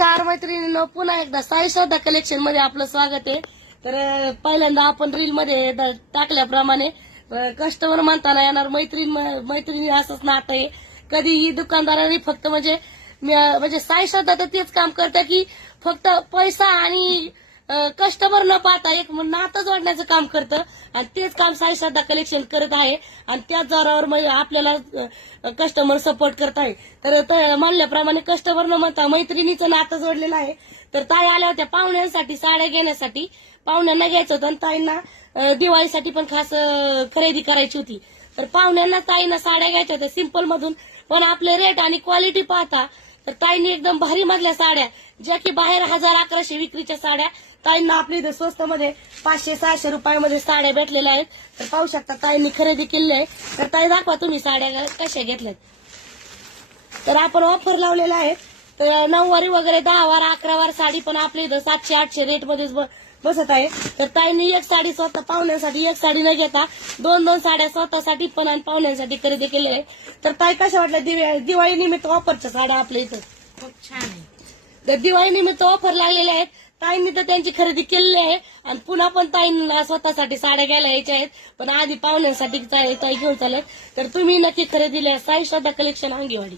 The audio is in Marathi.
नमस्कार मैत्रिणींनो, पुन्हा एकदा साई श्रद्धा कलेक्शन मध्ये आपलं स्वागत आहे। तर पहिल्यांदा आपण रील मध्ये टाकल्याप्रमाणे कस्टमर म्हणताना येणार मैत्रिणी असंच नातं आहे। कधीही दुकानदारांनी फक्त म्हणजे साई श्रद्धा तर तेच काम करतं की फक्त पैसा आणि कस्टमर न पाहता एक नातं जोडण्याचं काम करतं आणि तेच काम साई श्रद्धा कलेक्शन करत आहे आणि त्याच जोरावर आपल्याला कस्टमर सपोर्ट करत आहे। तर म्हणल्याप्रमाणे कस्टमर न म्हणता मैत्रिणीचं नातं जोडलेलं आहे। तर ताई आल्या होत्या पाहुण्यांसाठी साड्या घेण्यासाठी, पाहुण्यांना घ्यायचं होतं आणि ताईंना दिवाळीसाठी पण खास खरेदी करायची होती। तर पाहुण्यांना ताईंना साड्या घ्यायच्या होत्या सिंपल मधून, पण आपले रेट आणि क्वालिटी पाहता तर ताईंनी एकदम भारी मधल्या साड्या, ज्या की बाहेर 1000-1100 विक्रीच्या साड्या ताईंना आपल्या इथे स्वस्त मध्ये 500-600 रुपयामध्ये साड्या भेटलेल्या आहेत। तर पाहू शकता ताईंनी खरेदी केली आहे। तर ताई दाखवा तुम्ही साड्या कशा घेतल्यात। तर आपण ऑफर लावलेला आहे। तर 9 वारी वगैरे 10 वार 11 वार साडी पण आपल्या इथं 700-800 रेट मध्येच बसत आहे। तर ताईंनी एक साडी स्वतः पाहुण्यांसाठी, एक साडी न घेता 2-2 साड्या स्वतःसाठी पण आणि पाहुण्यांसाठी खरेदी केली आहे। तर ताई कशा वाटल्या दिवाळी निमित्त ऑफरच्या साड्या आपल्या इथं? खूप छान आहे। तर दिवाळी निमित्त ऑफर लागलेल्या आहेत। ताईंनी तर त्यांची खरेदी केलेली आहे आणि पुन्हा पण ताईंना स्वतःसाठी साड्या घ्यायला यायच्या आहेत, पण आधी पाहुण्यांसाठी ताई घेऊन चालत। तर तुम्ही नक्की खरेदीला साई श्रद्धा कलेक्शन अंगेवाडी।